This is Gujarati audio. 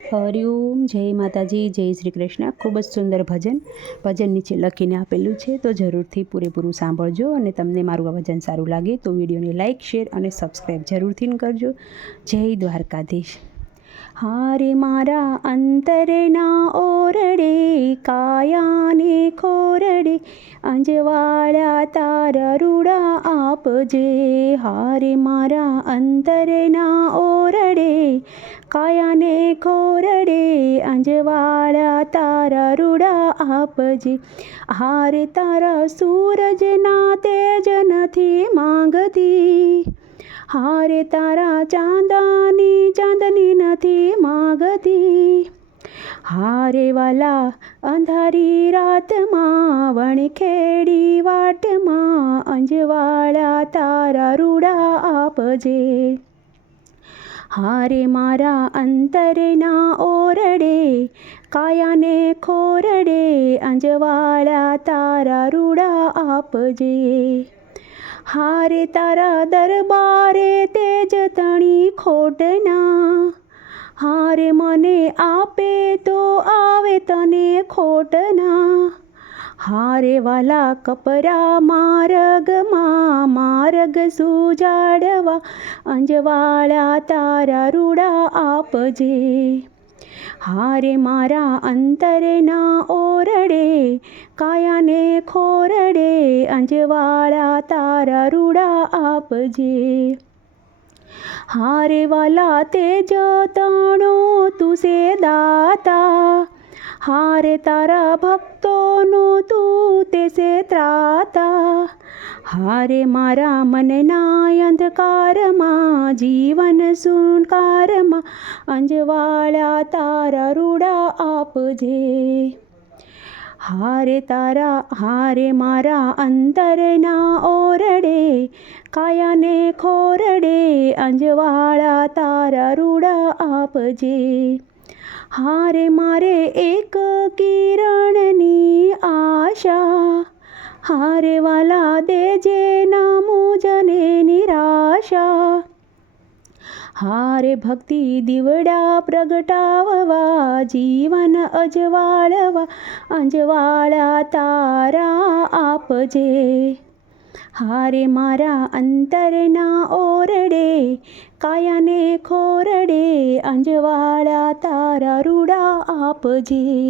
હરિઓમ, જય માતાજી, જય શ્રી કૃષ્ણ. ખૂબ જ સુંદર ભજન નીચે લખીને આપેલું છે, તો જરૂરથી પૂરેપૂરું સાંભળજો. અને તમને મારું આ ભજન સારું લાગે તો વિડીયોને લાઇક, શેર અને સબસ્ક્રાઈબ જરૂરથી કરજો. જય દ્વારકાધીશ. હારે મારા અંતરના ઓરડે, કાયાને ખોરડે, અંજવાળા તારા રૂડા આપજે. હારે મારા અંતરના ઓરડે, કાયાને ખોરડે, અંજવાળા તારા રૂડા આપજે. હારે તારા સૂરજના તેજ નથી માંગતી, હારે તારા ચાંદની નથી માંગતી. હારે વાલા અંધારી રાતમાં, વણખેડી વાટમાં, અંજવાળા તારા રૂડા આપજે. હારે મારા અંતરના ઓરડે, કાયાને ખોરડે, અંજવાળા તારા રૂડા આપજે. હારે તારા દરબારે તેજ તણી ખોટના, હારે મને આપે તો આવે તને ખોટના. હારે વાલા કપરા માર્ગમાં, માર્ગ સુજાડવા, અંજવાળા તારા રૂડા આપજે. હારે મારા અંતરના ઓરડે, કાયાને ખોરડે, અંજવાળા તારા રૂડા આપજે. હારે વાલા તેજ તણો તું સે દાતા, હારે તારા ભક્તોનો તું તે સે ત્રાતા. હારે મારા મનના અંધકારમાં, જીવન સુનકારમાં, અંજવાળા તારા રૂડા આપજે. હારે મારા અંતરના ઓરડે, કાયાને ખોરડે, અંજવાળા તારા રૂડા આપજે. હારે મારે એક કિરણની આશા, હારે વાલા દેજે ના મુજને નિરાશા. હારે ભક્તિ દીવડા પ્રગટાવવા, જીવન અજવાળવા, અંજવાળા તારા આપજે. હારે મારા અંતરના ઓરડે, કાયાને ખોરડે, અંજવાળા તારા રૂડા આપજે.